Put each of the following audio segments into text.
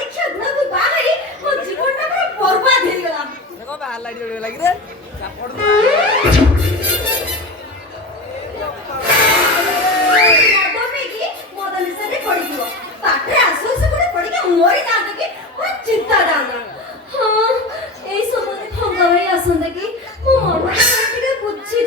ମାଣିକ୍ୟ ଗୁଣକୁ ବାହାରି ମୋ ଜୀବନଟା ପୁରା ବର୍ବାଦ ହେଇଗଲା। ଦେଖ ବାହାର ଲାଇଟ୍ ଜଳିବ ଲାଗିରେ ମଦ ନିଶାରେ ପଡିଯିବ ପାଖରେ ଆସୁ ଆସୁ ଗୋଟେ ପଡିକି ମରି ଯାଆନ୍ତା କି ମୋର ଚିନ୍ତା ଯାଆନ୍ତା। ହଁ ଏଇ ସମୟରେ ଭଙ୍ଗା ଭାଇ ଆସନ୍ତା କି ମୋ ମନ ଟିକେ ବୁଝି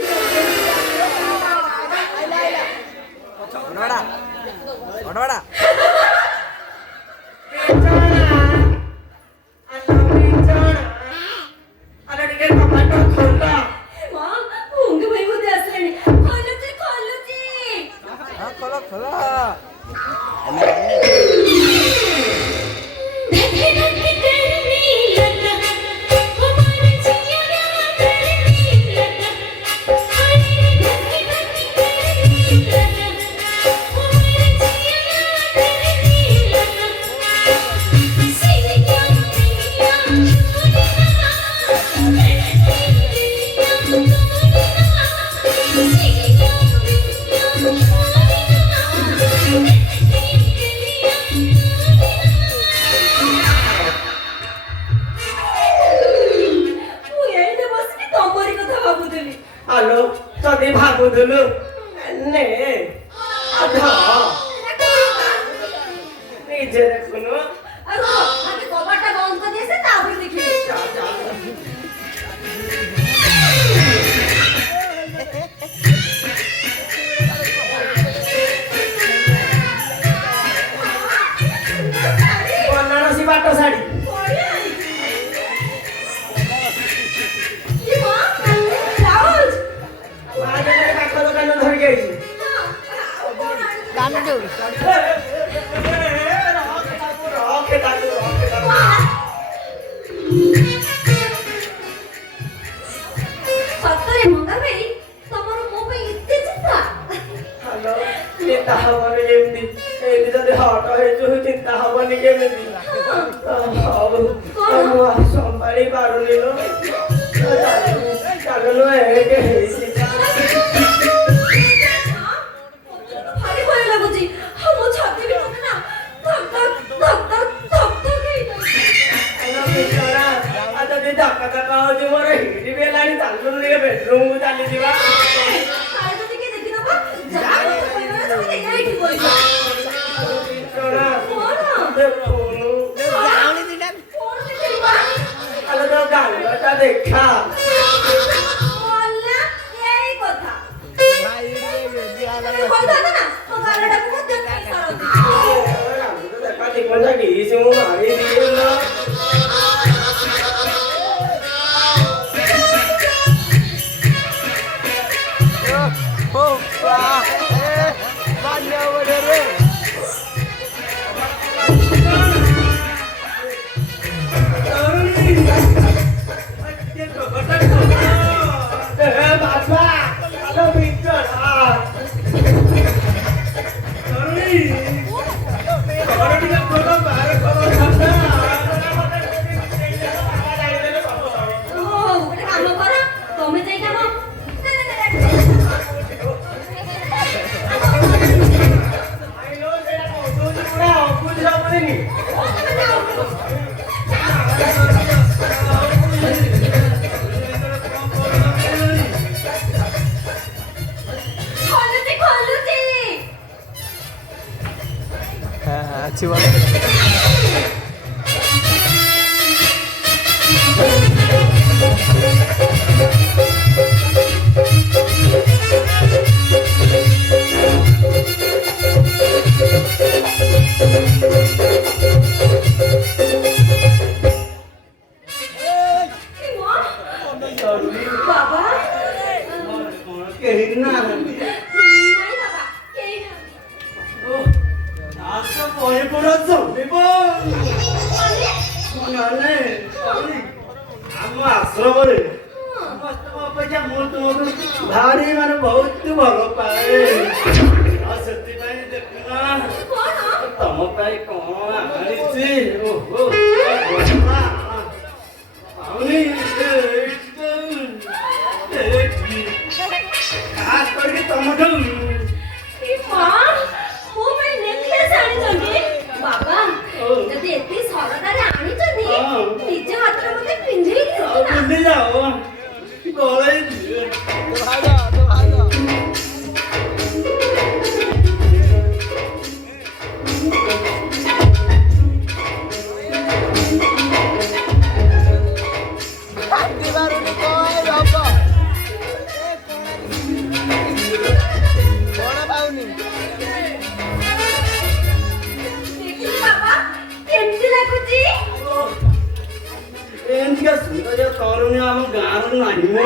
ତରୁଣୀ ଆମ ଗାଁରୁ ନାହିଁ ମ।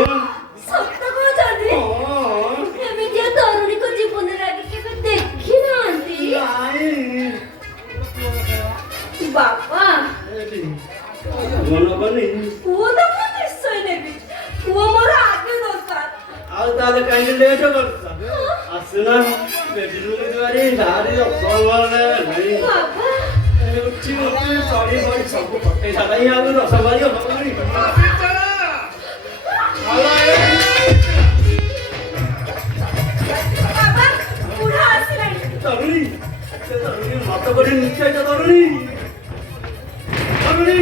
ସତ କହୁଛନ୍ତି? ଏମିତିଆ ତରୁଣୀକୁ ଜୀବନରେ ଆଗେ କେବେ ଦେଖି ନାହାନ୍ତି। ନାହିଁ। ବାପା ମନ ବନି। ପୁଅ ତ ମୁଁ ନିଶ୍ଚୟ ନେବି। ପୁଅ ମୋର ଆଗେ ଦରକାର। ଆଉ ତାହେଲେ କାହିଁକି ଲେଟ୍ କରୁଛ? ଆସୁନା ବେଡରୁମ୍ ଯିବାରି ଭାରି ଅସମ୍ଭାଳ ନାହିଁ। ବାପା ଉଠି ଚଢି ପଡି ସବୁ ପକେଇ ସାରିଲାଣି ଆଉ ରସବାରି ହବନି। ବାବା ବୁଢା ଆସିଲାଣି। ତରୁଣୀ ମତ କରି ନିଶ୍ଚୟ ତରୁଣୀ ତରୁଣୀ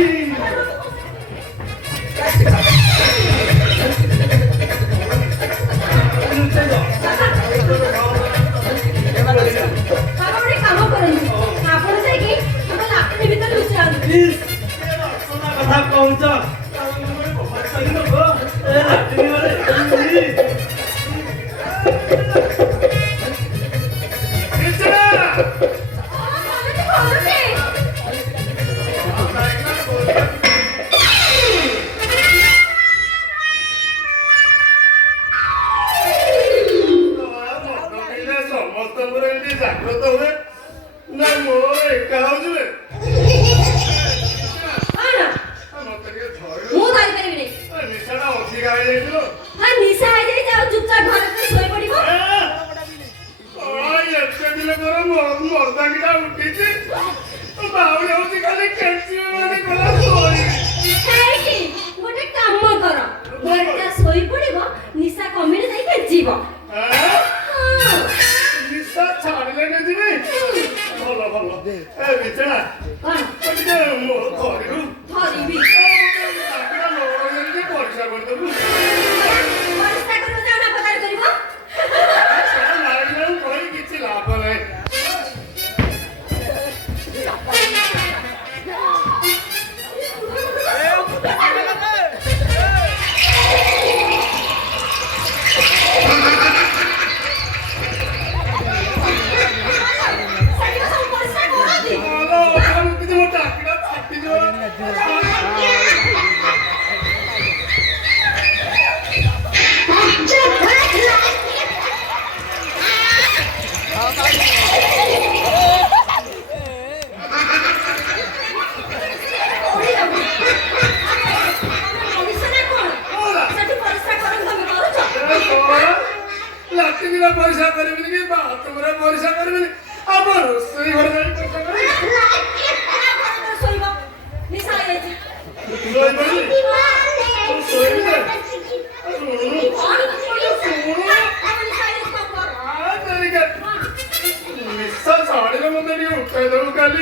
ବାବା ଗୋଟେ କାମ କରନ୍ତୁ। ଆପଣ ଯାଇକି ଆମ ଲାଟିନି ଭିତରେ ଲୁଚି ଯାଆନ୍ତୁ। କଥା କହୁଛ ନିଶା କମିଲେ ଯାଇକି ଯିବ। ଭଲ ଭଲ ଏ ବିଚଣା କଣ ଘରରୁ ଧରିବି? ପରିଷ୍କାର କରିଦେବୁ ପରିଷ୍କାର କରିବ ଯେ ଅନା ପ୍ରକାର କରିବ। କହି କିଛି ଲାଭ ନାହିଁ। ପରିଷ୍କାର କରିବିନି କି ବାଥରୁମରେ ପରିଷ୍କାର କରିବିନି ଆମ ରୋଷେଇ ଘରେ ଯାଇ ଶୋଇବ ନିଶା ହେଇଯାଇଛି। ନିଶା ଛାଡ଼ିଲେ ମତେ ଟିକେ ଉଠାଇ ଦେବୁ କାଲି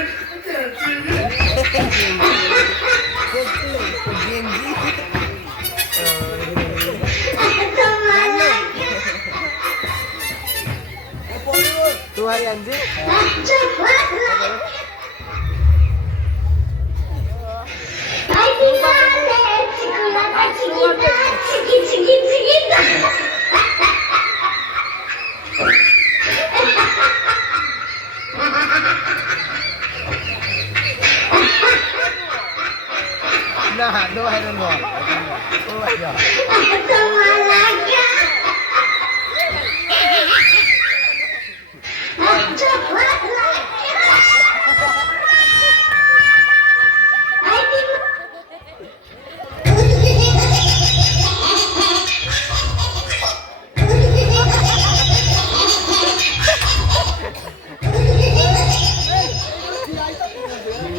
तू hari anjing. Nah, do hai don gol. Oh, ya.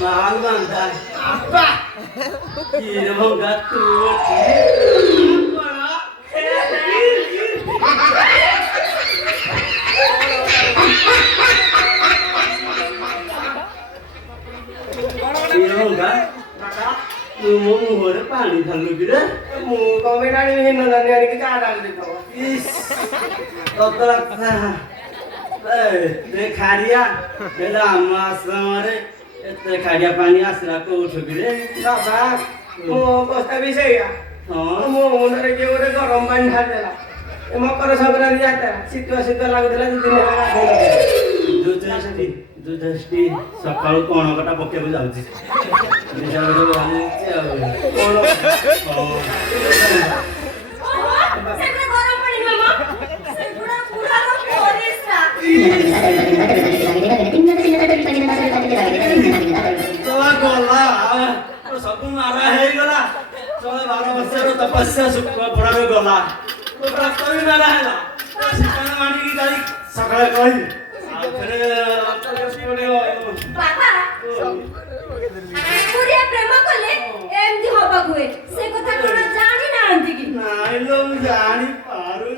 Mahal banget. Apa? Kira mau gatul. Kira mau gak? Lu mau muhur paling halu gitu? Mu komen ani hinno dan ani ke kadang gitu. Is. Total sah. खारिया एते खारिया पानी आसरा को उठबिरे बाबा मो कष्ट विषय हां मो मुनरे के गोटे गरम पानी ढाल देला ए मकर संक्रांति जाता शीतुआ शीतुआ लागुतला दु दिन लगा दूध सेठी ଯୁଧିଷ୍ଠି ସକାଳୁ କଣ କଟା ପକେଇବାକୁ ଯାଉଛି ସେଗୁଡ଼ା ଗରମ ପାଣି ନୁହେଁ ମ ସେଗୁଡ଼ା ପୁରା ପରିସ୍ରା ଗଲା ସବୁ ମାରା ହେଇଗଲା 12 ବର୍ଷର ତପସ୍ୟା ଶୁକ୍ର ପଡ଼ାରେ ଗଲା ରକ୍ତ ବି ମାରା ହେଲା ମାଣିକି କାଲି ସକାଳେ କହିବି ଆଉ ଥରେ ବାବା ପୁରିଆ ପ୍ରେମ କଲେ ଏମିତି ହବାକୁ ହୁଏ ସେ କଥା କଣ ଜାଣି ନାହାନ୍ତି କି ନାଇଁ ଲୋ ମୁଁ ଜାଣି ପାରୁନି